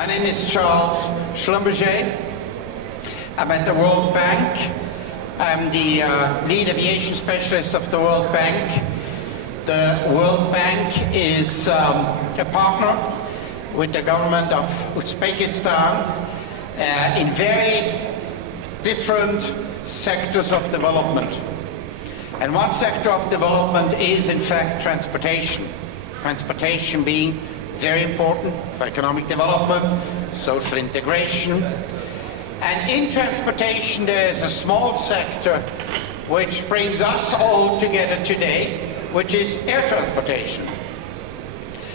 My name is Charles Schlumberger. I'm at the World Bank. I'm the lead aviation specialist of the World Bank. The World Bank is a partner with the government of Uzbekistan in very different sectors of development. And one sector of development is, in fact, transportation. Transportation being very important for economic development, social integration. And in transportation, there is a small sector which brings us all together today, which is air transportation.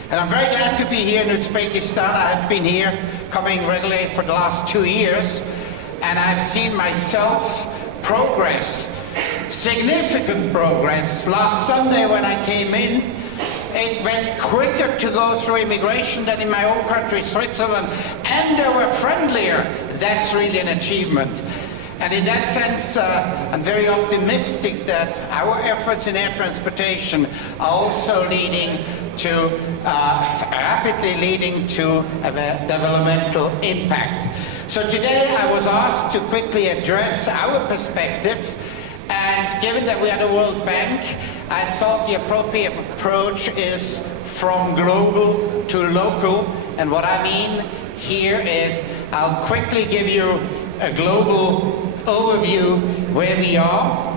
And I'm very glad to be here in Uzbekistan. I have been here coming regularly for the last 2 years, and I've seen myself progress, significant progress. Last Sunday when I came in, it went quicker to go through immigration than in my own country, Switzerland, and they were friendlier. That's really an achievement. And in that sense, I'm very optimistic that our efforts in air transportation are also leading to, rapidly leading to a developmental impact. So today I was asked to quickly address our perspective, and given that we are the World Bank, I thought the appropriate approach is from global to local. And what I mean here is I'll quickly give you a global overview where we are,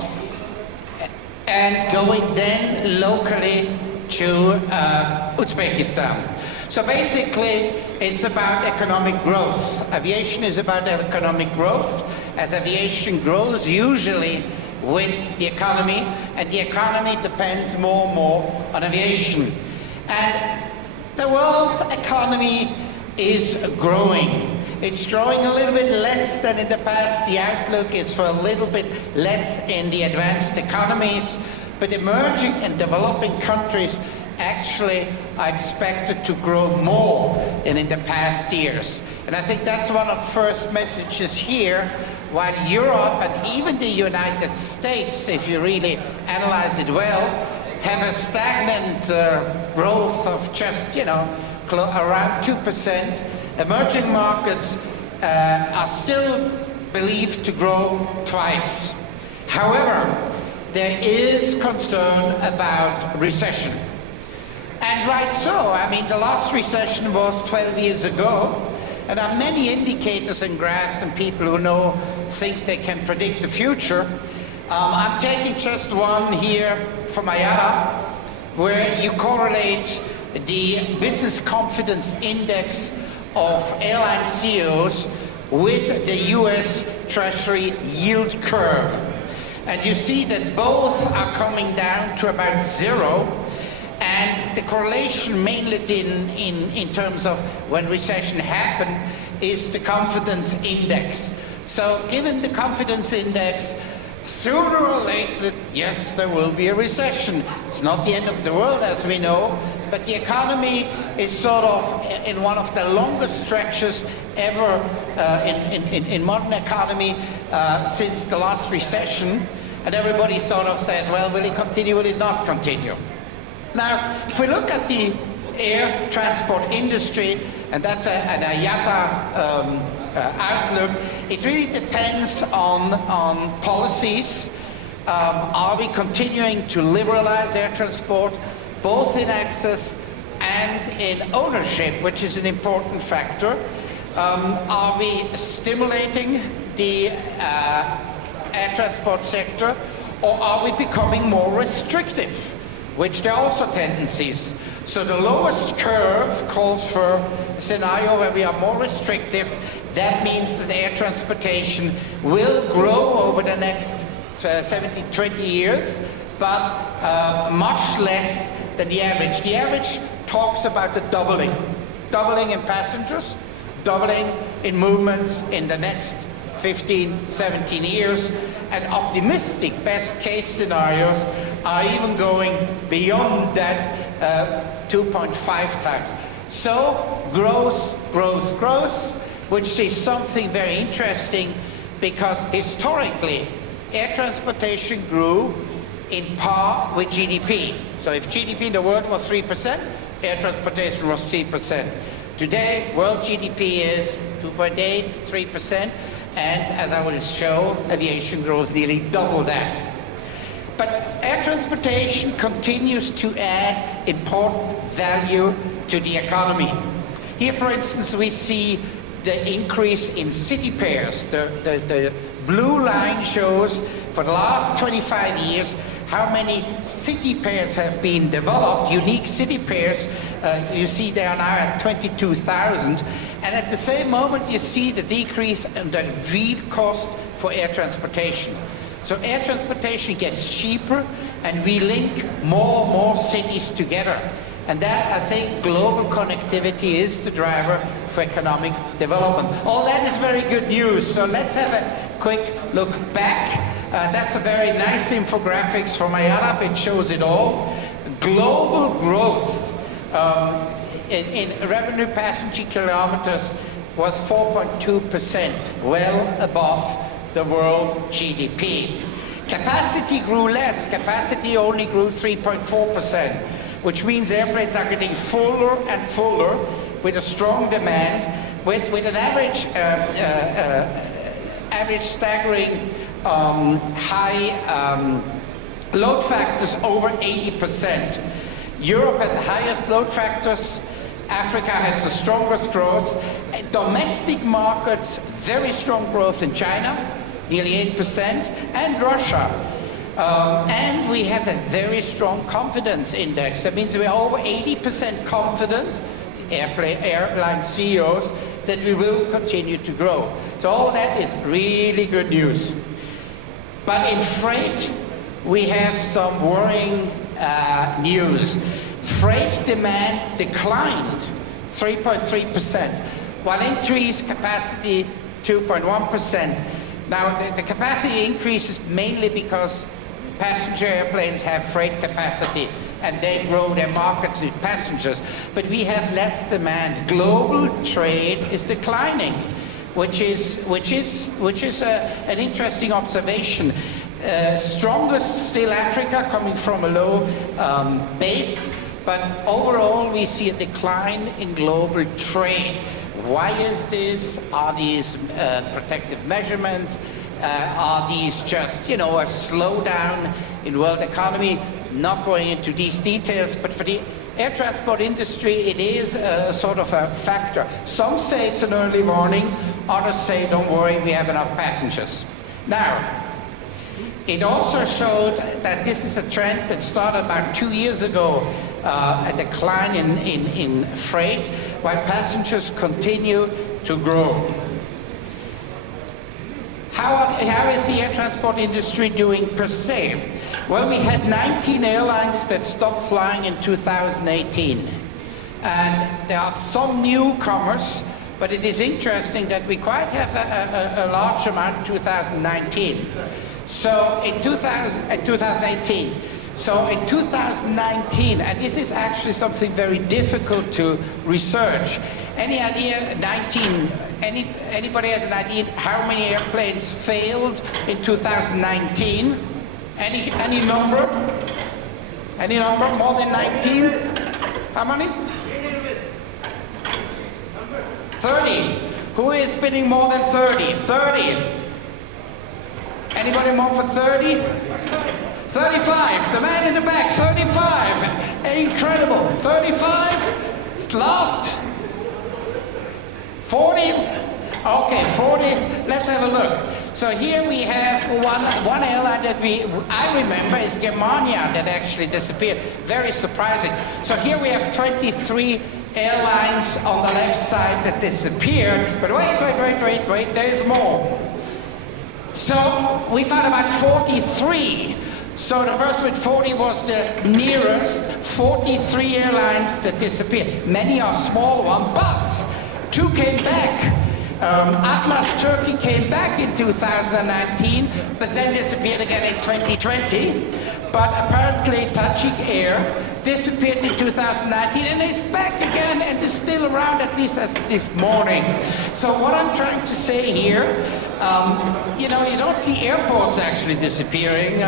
and going then locally to Uzbekistan. So basically, it's about economic growth. Aviation is about economic growth. As aviation grows, usually with the economy, and the economy depends more and more on aviation. And the world's economy is growing. It's growing a little bit less than in the past. The outlook is for a little bit less in the advanced economies, but emerging and developing countries actually are expected to grow more than in the past years. And I think that's one of the first messages here. While Europe and even the United States, if you really analyze it well, have a stagnant growth of just, around 2%, emerging markets are still believed to grow twice. However, there is concern about recession. And right so, I mean, the last recession was 12 years ago, and there are many indicators and graphs and people who think they can predict the future. I'm taking just one here from IATA, where you correlate the business confidence index of airline CEOs with the US Treasury yield curve. And you see that both are coming down to about zero. And the correlation mainly in terms of when recession happened is the confidence index. So given the confidence index, sooner or later, yes, there will be a recession. It's not the end of the world, as we know, but the economy is sort of in one of the longest stretches ever in modern economy since the last recession. And everybody sort of says, well, will it continue, will it not continue? Now, if we look at the air transport industry, and that's an IATA outlook, it really depends on policies. Are we continuing to liberalize air transport, both in access and in ownership, which is an important factor? Are we stimulating the air transport sector, or are we becoming more restrictive? Which there are also tendencies. So the lowest curve calls for a scenario where we are more restrictive. That means that air transportation will grow over the next 20 years, but much less than the average. The average talks about the doubling in passengers, doubling in movements in the next 15, 17 years, and optimistic best case scenarios are even going beyond that 2.5 times. So growth, which is something very interesting, because historically air transportation grew in par with GDP. So if GDP in the world was 3%, air transportation was 3%. Today, world GDP is 2.8, 3%, and as I will show, aviation grows nearly double that. But air transportation continues to add important value to the economy. Here, for instance, we see the increase in city pairs. The blue line shows for the last 25 years how many city pairs have been developed, unique city pairs. You see they are now at 22,000. And at the same moment, you see the decrease in the real cost for air transportation. So air transportation gets cheaper, and we link more and more cities together. And that, I think, global connectivity is the driver for economic development. All that is very good news. So let's have a quick look back. That's a very nice infographics from IALAP. It shows it all. Global growth in revenue passenger kilometers was 4.2%, well above the world GDP. Capacity grew less. Capacity only grew 3.4%, which means airplanes are getting fuller and fuller with a strong demand, with an average staggering high load factors over 80%. Europe has the highest load factors. Africa has the strongest growth. Domestic markets, very strong growth in China, nearly 8%, and Russia. And we have a very strong confidence index. That means we're over 80% confident, airline CEOs, that we will continue to grow. So all that is really good news. But in freight, we have some worrying news. Freight demand declined 3.3%, while increased capacity 2.1%. Now, the capacity increase is mainly because passenger airplanes have freight capacity and they grow their markets with passengers, but we have less demand. Global trade is declining, which is an interesting observation. Strongest still Africa, coming from a low base, but overall we see a decline in global trade. Why is this? Are these protective measurements? Are these just, a slowdown in world economy? Not going into these details, but for the air transport industry, it is a sort of a factor. Some say it's an early warning, others say, don't worry, we have enough passengers. Now, it also showed that this is a trend that started about 2 years ago, a decline in freight, while passengers continue to grow. How is the air transport industry doing per se? Well, we had 19 airlines that stopped flying in 2018. And there are some newcomers, but it is interesting that we quite have a large amount in 2019. So in 2018, so in 2019, and this is actually something very difficult to research. Any idea, anybody has an idea how many airplanes failed in 2019? Any number? Any number? More than 19? How many? 30. Who is spinning more than 30? 30. Anybody more for 30? 35. The man in the back, 35. Incredible. 35. It's last. 40. Okay, 40. Let's have a look. So here we have one airline that I remember is Germania that actually disappeared. Very surprising. So here we have 23 airlines on the left side that disappeared. But wait, there's more. So we found about 43. So the person with 40 was the nearest. 43 airlines that disappeared. Many are small ones, but 2 came back. Atlas Turkey came back in 2019, but then disappeared again in 2020. But apparently Tajik Air disappeared in 2019 and is back again and is still around, at least as this morning. So what I'm trying to say here, you don't see airports actually disappearing,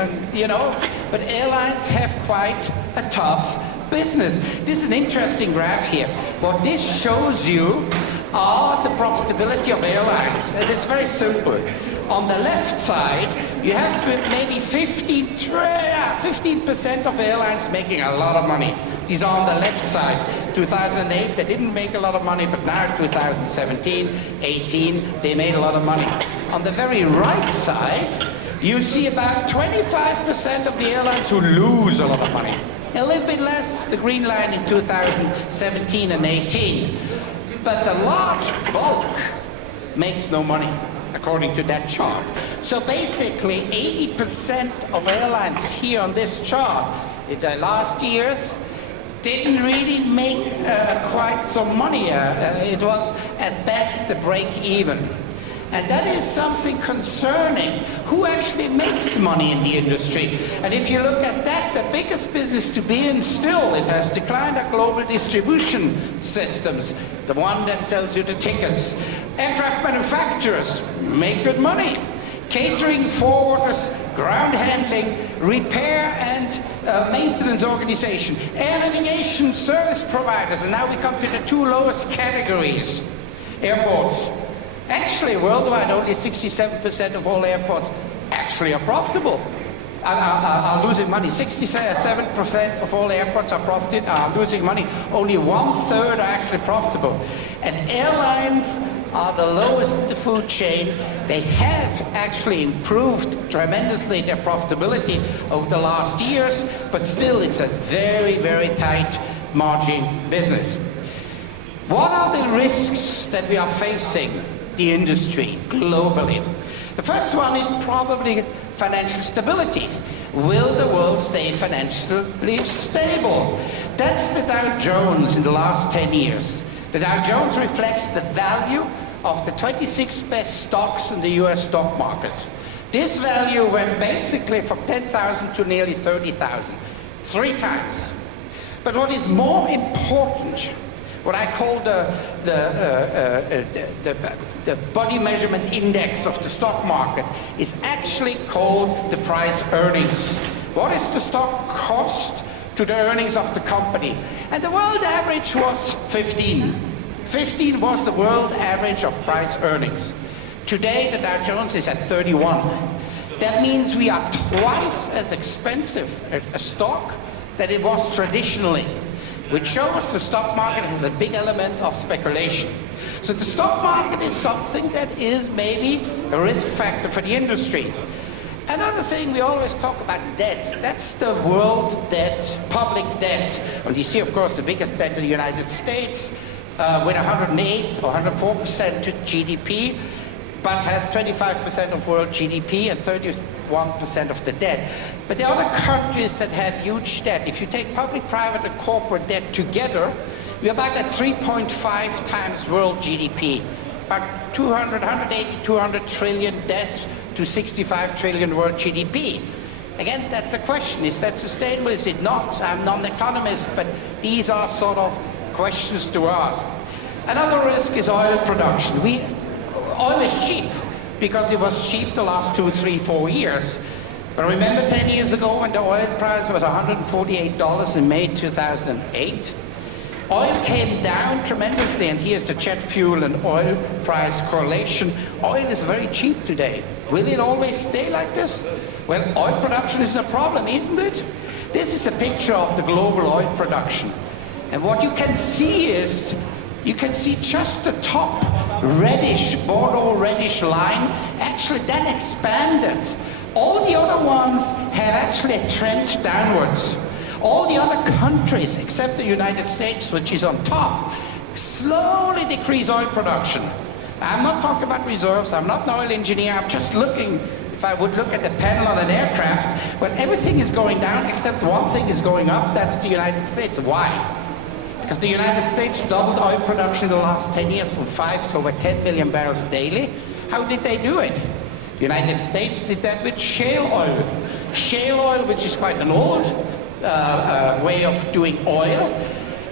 but airlines have quite a tough business. This is an interesting graph here. What this shows you are the profitability of airlines. And it's very simple. On the left side, you have maybe 15% of airlines making a lot of money. These are on the left side. 2008, they didn't make a lot of money, but now 2017, 18, they made a lot of money. On the very right side, you see about 25% of the airlines who lose a lot of money. A little bit less, the green line in 2017 and 18. But the large bulk makes no money, according to that chart. So basically, 80% of airlines here on this chart in the last years didn't really make quite some money. It was at best a break even. And that is something concerning. Who actually makes money in the industry? And if you look at that, the biggest business to be in still, it has declined, are global distribution systems, the one that sells you the tickets. Aircraft manufacturers make good money. Catering, forwarders, ground handling, repair and maintenance organization, air navigation service providers, and now we come to the two lowest categories. Airports. Actually, worldwide, only 67% of all airports actually are profitable, are losing money. 67% of all airports are losing money. Only 1/3 are actually profitable. And airlines are the lowest in the food chain. They have actually improved tremendously their profitability over the last years, but still it's a very, very tight margin business. What are the risks that we are facing the industry globally? The first one is probably financial stability. Will the world stay financially stable? That's the Dow Jones in the last 10 years. The Dow Jones reflects the value of the 26 best stocks in the US stock market. This value went basically from 10,000 to nearly 30,000, 3 times. But what is more important, what I call the body measurement index of the stock market, is actually called the price earnings. What is the stock cost to the earnings of the company? And the world average was 15. 15 was the world average of price earnings. Today, the Dow Jones is at 31. That means we are twice as expensive a stock than it was traditionally, which shows the stock market has a big element of speculation. So the stock market is something that is maybe a risk factor for the industry. Another thing, we always talk about debt. That's the world debt, public debt. And you see, of course, the biggest debt in the United States with 108 or 104% to GDP, but has 25% of world GDP and 31% of the debt. But there are other countries that have huge debt. If you take public, private, and corporate debt together, we're about at 3.5 times world GDP. About 200 trillion debt to 65 trillion world GDP. Again, that's a question. Is that sustainable? Is it not? I'm not an economist, but these are sort of questions to ask. Another risk is oil production. Oil is cheap because it was cheap the last 2, 3, 4 years. But remember 10 years ago when the oil price was $148 in May 2008? Oil came down tremendously, and here's the jet fuel and oil price correlation. Oil is very cheap today. Will it always stay like this? Well, oil production is a problem, isn't it? This is a picture of the global oil production. And what you can see is, you can see just the top reddish, Bordeaux reddish line, actually that expanded. All the other ones have actually a trend downwards. All the other countries, except the United States, which is on top, slowly decrease oil production. I'm not talking about reserves, I'm not an oil engineer, I'm just looking, if I would look at the panel on an aircraft, well, everything is going down except one thing is going up, that's the United States. Why? Because the United States doubled oil production in the last 10 years from 5 to over 10 million barrels daily. How did they do it? The United States did that with shale oil. Shale oil, which is quite an old way of doing oil,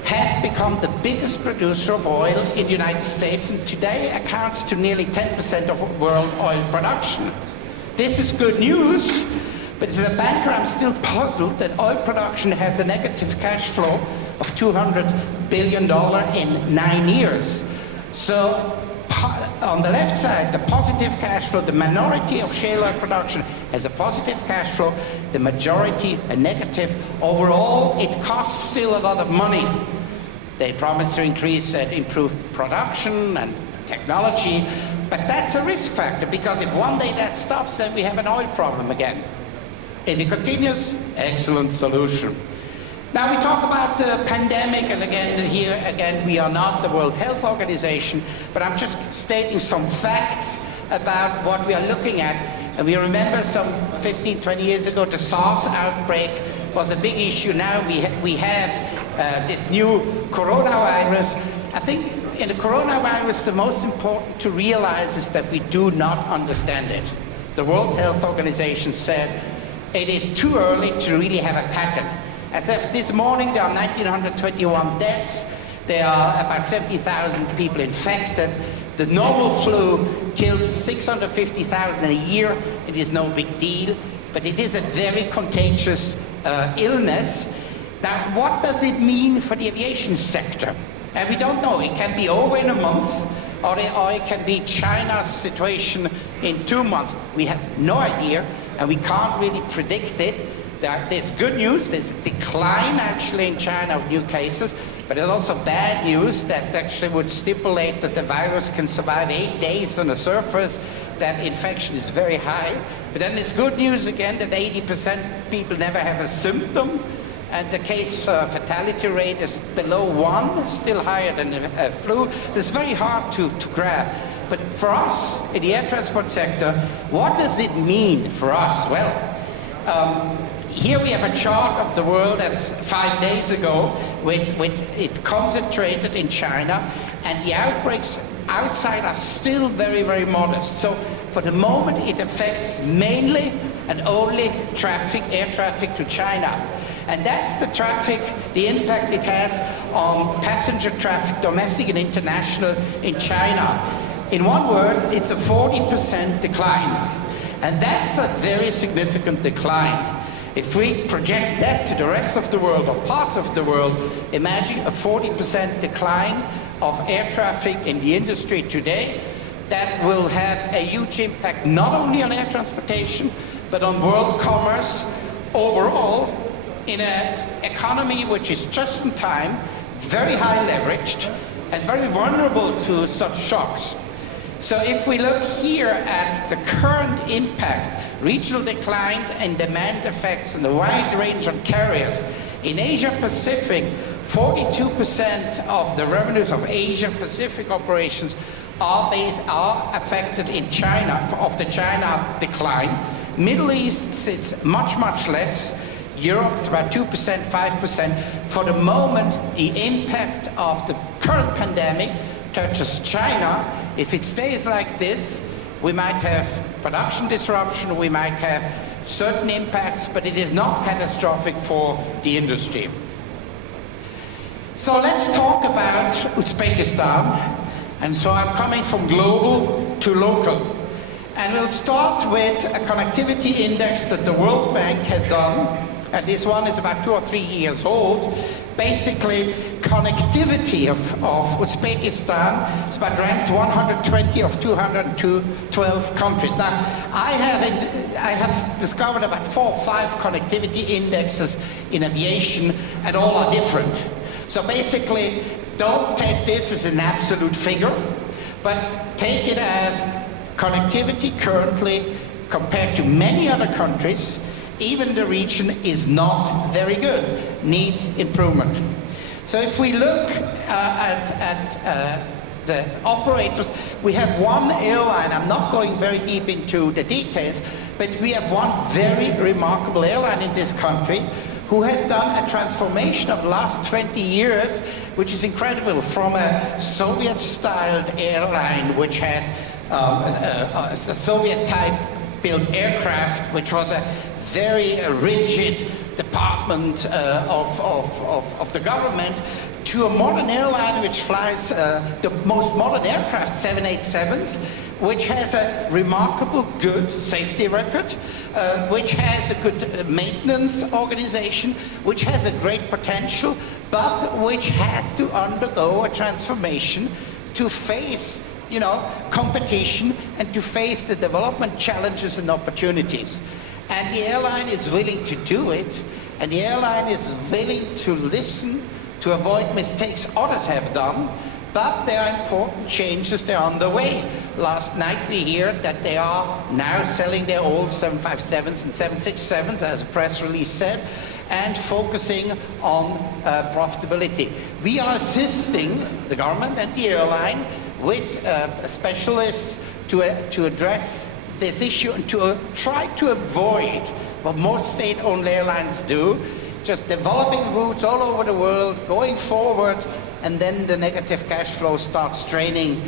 has become the biggest producer of oil in the United States and today accounts to nearly 10% of world oil production. This is good news, But as a banker, I'm still puzzled that oil production has a negative cash flow of $200 billion in 9 years. So on the left side, the positive cash flow, the minority of shale oil production has a positive cash flow, the majority a negative. Overall, it costs still a lot of money. They promise to increase and improve production and technology, but that's a risk factor, because if one day that stops, then we have an oil problem again. If it continues, excellent solution. Now we talk about the pandemic, and again, we are not the World Health Organization, but I'm just stating some facts about what we are looking at. And we remember some 15, 20 years ago, the SARS outbreak was a big issue. Now we have this new coronavirus. I think in the coronavirus, the most important to realize is that we do not understand it. The World Health Organization said it is too early to really have a pattern. As of this morning, there are 1,921 deaths. There are about 70,000 people infected. The normal flu kills 650,000 a year. It is no big deal, but it is a very contagious illness. Now, what does it mean for the aviation sector? And we don't know. It can be over in a month, or it can be China's situation in 2 months. We have no idea, and we can't really predict it. There's good news, there's decline actually in China of new cases, but there's also bad news that actually would stipulate that the virus can survive 8 days on the surface, that infection is very high. But then there's good news again that 80% people never have a symptom, and the case fatality rate is below 1, still higher than the flu. It's very hard to grab. But for us in the air transport sector, what does it mean for us? Well, here we have a chart of the world as 5 days ago, with it concentrated in China, and the outbreaks outside are still very, very modest. So for the moment, it affects mainly and only air traffic to China. And that's the traffic, the impact it has on passenger traffic, domestic and international, in China. In one word, it's a 40% decline. And that's a very significant decline. If we project that to the rest of the world, or parts of the world, imagine a 40% decline of air traffic in the industry today. That will have a huge impact not only on air transportation, but on world commerce overall, in an economy which is just in time, very high leveraged, and very vulnerable to such shocks. So if we look here at the current impact, regional decline and demand effects and the wide range of carriers, in Asia Pacific, 42% of the revenues of Asia Pacific operations are affected in China, of the China decline. Middle East, it's much, much less. Europe's about 2%, 5%. For the moment, the impact of the current pandemic touches China. If it stays like this, we might have production disruption, we might have certain impacts, but it is not catastrophic for the industry. So let's talk about Uzbekistan. And so I'm coming from global to local. And we'll start with a connectivity index that the World Bank has done. And this one is about 2 or 3 years old. Basically, connectivity of Uzbekistan is about ranked 120 of 212 countries. Now, I have discovered about 4 or 5 connectivity indexes in aviation, and all are different. So basically, don't take this as an absolute figure, but take it as connectivity currently, compared to many other countries, even the region is not very good, needs improvement. So if we look at the operators, we have one airline. I'm not going very deep into the details, but we have one very remarkable airline in this country who has done a transformation of the last 20 years, which is incredible, from a Soviet-styled airline, which had a Soviet-type built aircraft, which was a very rigid department of the government, to a modern airline which flies the most modern aircraft, 787s, which has a remarkable good safety record, which has a good maintenance organization, which has a great potential, but which has to undergo a transformation to face, you know, competition and to face the development challenges and opportunities. And the airline is willing to do it, and the airline is willing to listen, to avoid mistakes others have done, but there are important changes that are underway. Last night we heard that they are now selling their old 757s and 767s, as a press release said, and focusing on profitability. We are assisting the government and the airline with specialists to address this issue and to try to avoid what most state-owned airlines do, just developing routes all over the world, going forward, and then the negative cash flow starts draining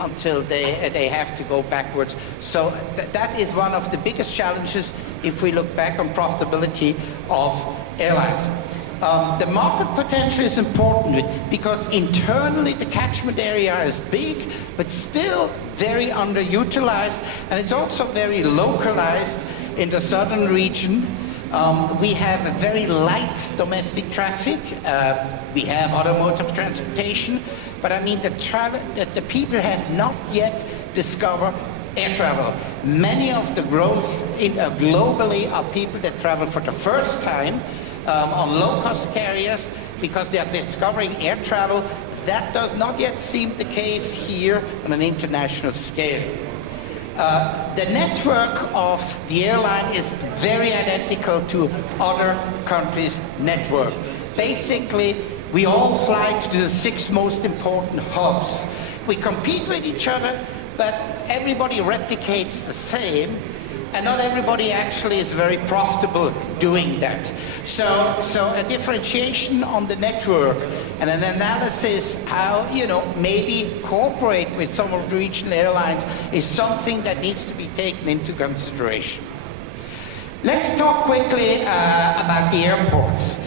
until they have to go backwards. So that is one of the biggest challenges if we look back on profitability of airlines. The market potential is important because internally the catchment area is big, but still very underutilized, and it's also very localized in the southern region. We have a very light domestic traffic. We have automotive transportation, but I mean the people have not yet discovered air travel. Many of the growth globally are people that travel for the first time on low-cost carriers because they are discovering air travel. That does not yet seem the case here on an international scale. The network of the airline is very identical to other countries' network. Basically, we all fly to the 6 most important hubs. We compete with each other, but everybody replicates the same, and not everybody actually is very profitable doing that. So a differentiation on the network and an analysis how, you know, maybe cooperate with some of the regional airlines is something that needs to be taken into consideration. Let's talk quickly about the airports.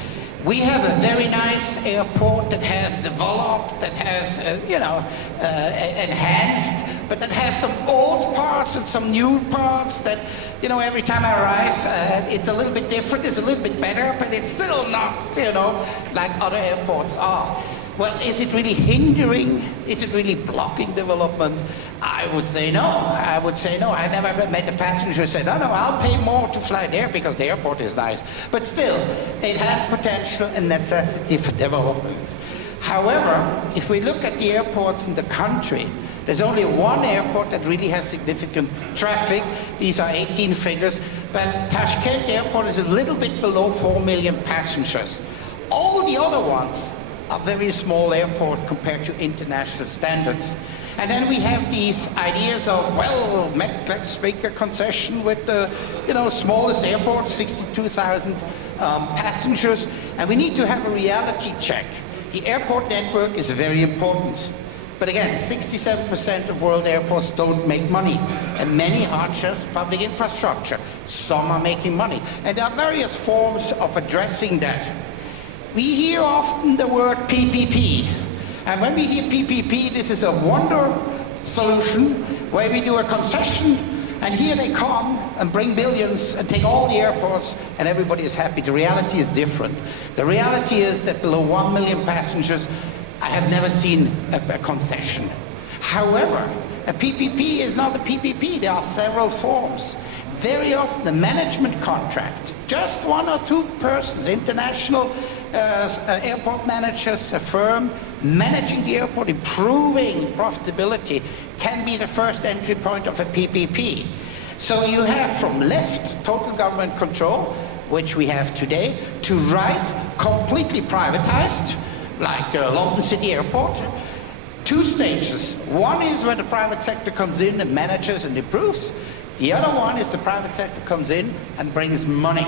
We have a very nice airport that has developed, that has, enhanced, but that has some old parts and some new parts that, you know, every time I arrive, it's a little bit different, it's a little bit better, but it's still not, you know, like other airports are. Well, is it really hindering? Is it really blocking development? I would say no. I would say no. I never met a passenger who said, no, I'll pay more to fly there because the airport is nice. But still, it has potential and necessity for development. However, if we look at the airports in the country, there's only one airport that really has significant traffic. These are 18 figures, but Tashkent Airport is a little bit below 4 million passengers. All the other ones are very small airport compared to international standards. And then we have these ideas of, well, let's make a concession with the, smallest airport, 62,000 passengers, and we need to have a reality check. The airport network is very important. But again, 67% of world airports don't make money, and many are just public infrastructure. Some are making money, and there are various forms of addressing that. We hear often the word PPP, and when we hear PPP, this is a wonder solution where we do a concession, and here they come and bring billions and take all the airports, and everybody is happy. The reality is different. The reality is that below 1 million passengers, I have never seen a concession. However, a PPP is not a PPP. There are several forms. Very often, the management contract, just 1 or 2 persons, international airport managers, a firm managing the airport, improving profitability, can be the first entry point of a PPP. So you have from left, total government control, which we have today, to right, completely privatized, like London City Airport. 2 stages. One is where the private sector comes in and manages and improves. The other one is the private sector comes in and brings money.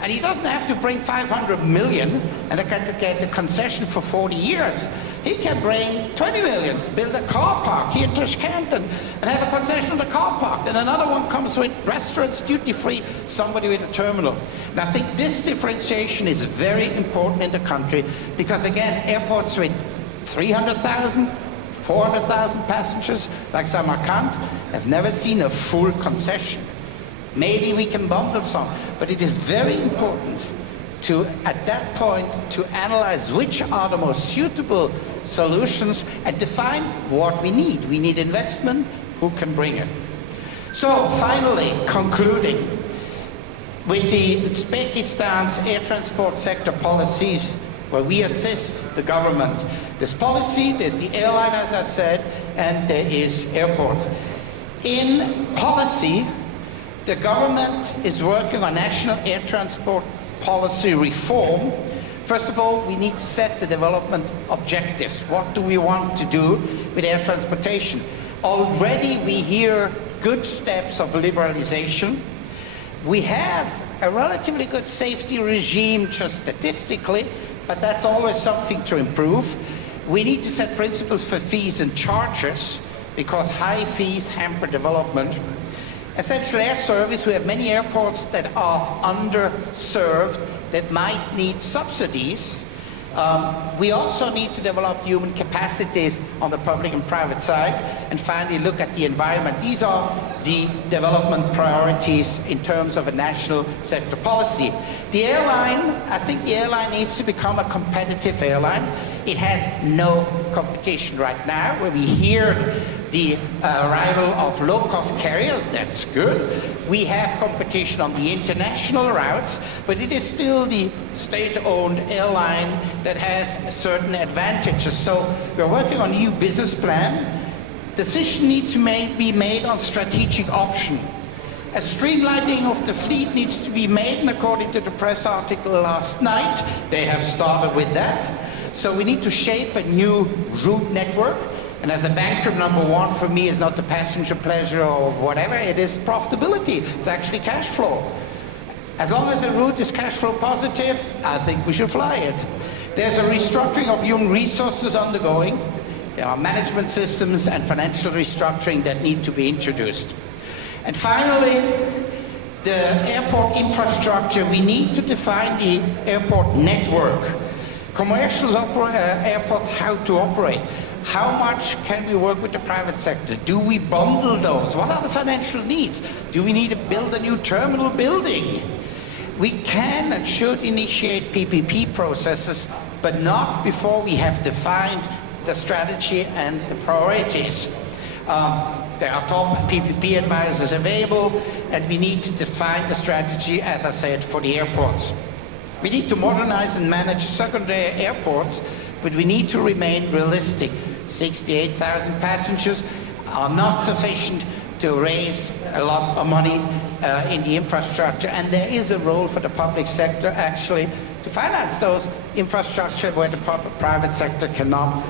And he doesn't have to bring 500 million and get the concession for 40 years. He can bring 20 millions, build a car park here in Tashkent and have a concession on the car park. Then another one comes with restaurants, duty-free, somebody with a terminal. And I think this differentiation is very important in the country because, again, airports with 300,000, 400,000 passengers, like Samarkand, have never seen a full concession. Maybe we can bundle some, but it is very important to, at that point, to analyze which are the most suitable solutions and define what we need. We need investment, who can bring it? So finally, concluding, with the Uzbekistan's air transport sector policies, where we assist the government. There's policy, there's the airline, as I said, and there is airports. In policy, the government is working on national air transport policy reform. First of all, we need to set the development objectives. What do we want to do with air transportation? Already we hear good steps of liberalization. We have a relatively good safety regime just statistically, but that's always something to improve. We need to set principles for fees and charges because high fees hamper development. Essential air service, we have many airports that are underserved that might need subsidies. We also need to develop human capacities on the public and private side, and finally look at the environment. These are the development priorities in terms of a national sector policy. The airline, I think the airline needs to become a competitive airline. It has no competition right now. Where we hear the arrival of low-cost carriers, that's good. We have competition on the international routes, but it is still the state-owned airline that has certain advantages. So we're working on a new business plan. Decision needs to be made on strategic option. A streamlining of the fleet needs to be made, and according to the press article last night, they have started with that. So we need to shape a new route network. And as a banker, number one for me is not the passenger pleasure or whatever, it is profitability. It's actually cash flow. As long as the route is cash flow positive, I think we should fly it. There's a restructuring of human resources undergoing. There are management systems and financial restructuring that need to be introduced. And finally, the airport infrastructure. We need to define the airport network. Commercial airports, how to operate. How much can we work with the private sector? Do we bundle those? What are the financial needs? Do we need to build a new terminal building? We can and should initiate PPP processes, but not before we have defined the strategy and the priorities. There are top PPP advisors available, and we need to define the strategy, as I said, for the airports. We need to modernize and manage secondary airports, but we need to remain realistic. 68,000 passengers are not sufficient to raise a lot of money in the infrastructure, and there is a role for the public sector actually to finance those infrastructure where the private sector cannot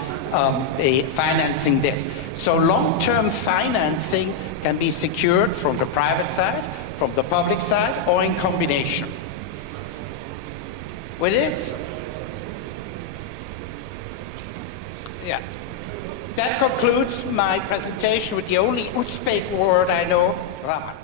be financing that. So long-term financing can be secured from the private side, from the public side, or in combination. With this, that concludes my presentation with the only Uzbek word I know, Rabat.